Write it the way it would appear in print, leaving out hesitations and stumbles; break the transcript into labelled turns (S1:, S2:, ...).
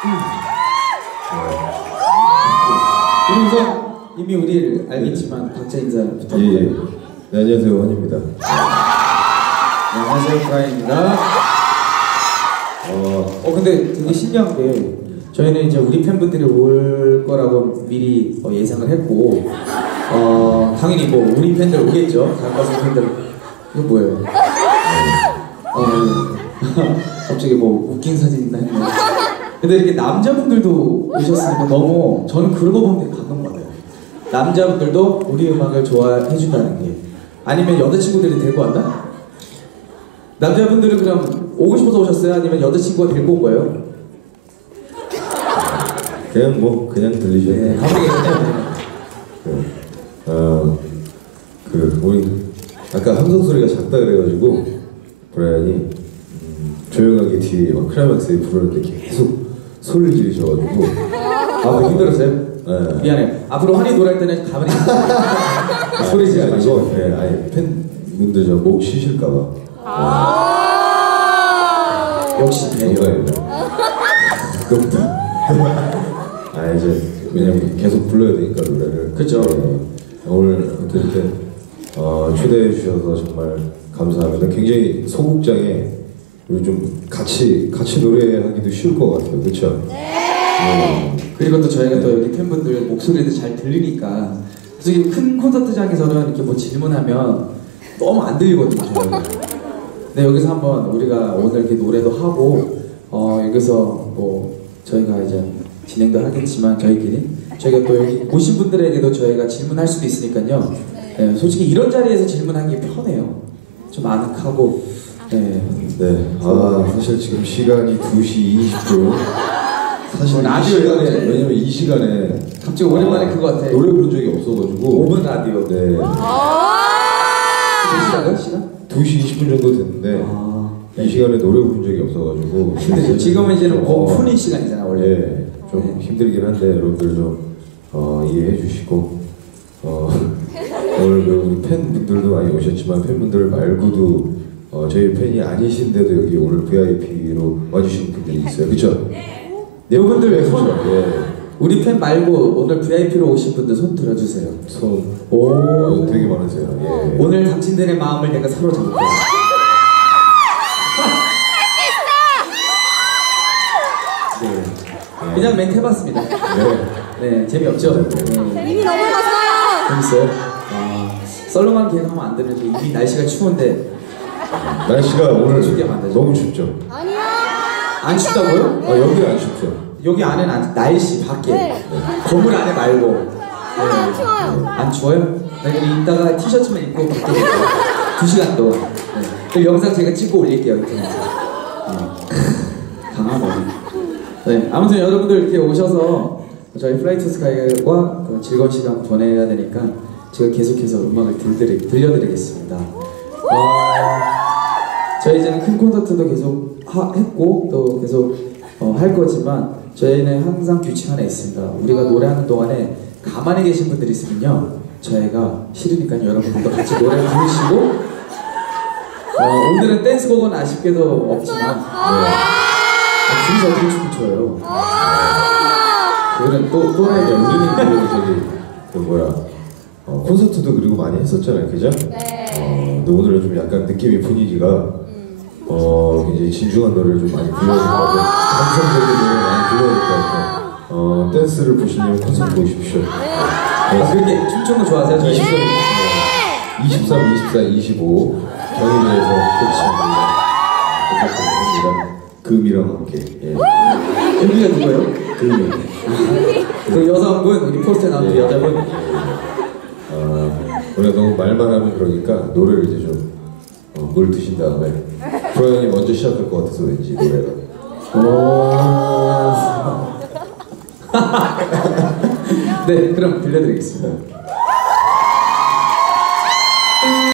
S1: 그리고 이미 우리를 알겠지만 각자 인사 부탁드립니다.
S2: 예. 네, 안녕하세요, 환입니다.
S1: 네, 안녕하세요, 브라이입니다. 근데 되게 신기한 게 저희는 이제 우리 팬분들이 올 거라고 미리 예상을 했고 당연히 뭐 우리 팬들 오겠죠. 가수 팬들. 이거 뭐예요? 갑자기 뭐 웃긴 사진 있나 했네. 근데 이렇게 남자분들도 오셨으니까 너무 저는 그런 거 보면 되게 감동받아요. 남자분들도 우리 음악을 좋아해 준다는 게. 아니면 여자친구들이 데리고 왔나? 남자분들은 그럼 오고 싶어서 오셨어요? 아니면 여자친구가 데리고 온 거예요?
S2: 그냥 들리죠.
S1: 네, 가만히 계세요.
S2: 우리 아까 함성 소리가 작다 그래가지고 브라이언이 조용하게 뒤에 막 클라이막스에 부르는데 계속 소리를 지르셔가지고
S1: 힘들었어요?
S2: 네.
S1: 미안해. 앞으로 환희 노래할 때는 가만히 소리 지르지 마시고.
S2: 네, 아니 팬분들 저 목 쉬실까봐.
S1: 역시 배려.
S2: 그것부터. 이제 왜냐면 계속 불러야 되니까 노래를.
S1: 그렇죠.
S2: 오늘 이렇게 초대해 주셔서 정말 감사합니다. 굉장히 소극장에 우리 좀 같이 노래하기도 쉬울 것 같아요. 그렇죠? 네.
S1: 그리고 또 저희가 또 여기 팬분들 목소리도 잘 들리니까 솔직히 큰 콘서트장에서는 이렇게 뭐 질문하면 너무 안 들리거든요. 저희가. 네, 여기서 한번 우리가 오늘 이렇게 노래도 하고 여기서 뭐 저희가 이제 진행도 하겠지만 저희가 또 여기 오신 분들에게도 저희가 질문할 수도 있으니까요. 네, 솔직히 이런 자리에서 질문하기 편해요. 좀 아늑하고. 네.
S2: 사실 지금 시간이 2시 20분. 사실
S1: 라디오
S2: 왜냐면 이 시간에
S1: 갑자기 오랜만에 그거 같아.
S2: 노래 부른 적이 없어가지고
S1: 5분 라디오.
S2: 네.
S1: 몇 시간?
S2: 2시 20분 정도 됐는데 이 시간에 노래 부른 적이 없어가지고
S1: 힘들죠. 지금은 이제는 푸는 시간이잖아 원래.
S2: 네, 좀 힘들긴 한데 여러분들 좀 이해해 주시고 오늘 우리 팬분들도 많이 오셨지만 팬분들 말고도 저희 팬이 아니신데도 여기 오늘 VIP로 와주신 분들이 있어요. 그렇죠?
S1: 네, 분들 왜 손?
S2: 예.
S1: 우리 팬 말고 오늘 VIP로 오신 분들 손 들어주세요.
S2: 오, 되게 많으세요. 예.
S1: 오늘 당신들의 마음을 내가 사로잡을 거야. 네. 그냥 멘트 해봤습니다. 네, 재미없죠? 네.
S3: 이미 넘어갔어요.
S1: 재밌어요? 썰렁한 계획하면 안 되는데 이미 날씨가 추운데.
S2: 날씨가 오늘
S1: 죽이면 안 되죠.
S2: 너무 춥죠?
S3: 아니요.
S1: 안 춥다고요?
S2: 여기는 안 춥죠?
S1: 여기 안에는 날씨 밖에.
S3: 네.
S1: 건물 안에 말고.
S3: 오늘 안 추워요.
S1: 안 추워요? 나 그럼 이따가 티셔츠만 입고 밖에 2시간 동안. 네. 그 영상 제가 찍고 올릴게요. 이렇게. 강하네. 네, 아무튼 여러분들 이렇게 오셔서 저희 플라이 투 스카이와 즐거운 시간 보내야 되니까 제가 계속해서 음악을 들려드리겠습니다. 저희 이제는 큰 콘서트도 계속 했고 또 계속 할 거지만 저희는 항상 규칙 하나 있습니다. 우리가 노래하는 동안에 가만히 계신 분들이 있으면요 저희가 싫으니까요 여러분들도 같이 노래 부르시고 오늘은 댄스곡은 아쉽게도 없지만 둘이서 어떻게 춤을 춰요? 그거는 또라이죠.
S2: 우리는 그리고 저기 콘서트도 그리고 많이 했었잖아요, 그죠?
S3: 네.
S2: 근데 오늘은 좀 약간 느낌이 분위기가 이제 진중한 노래를 좀 많이 불러야 될 것 같아요. 감성적인 노래 많이 불러야 될 것 같아요. 댄스를 보시려면 콘서트 보십시오.
S1: 그렇게 춤추는 거 좋아하세요? 저희
S2: 23, 24, 25 경희대에서 콘서트입니다. 금이랑 함께.
S1: 금이가 누구예요?
S2: 금이.
S1: 그 여성분, 우리 포스트에 나온 그 여자분.
S2: 우리가 너무 말만 하면 그러니까 노래를 이제 좀 물 드신 다음에 브라이언이 먼저 시작할 것 같아서 왠지 노래가.
S1: 네, 그럼 들려드리겠습니다.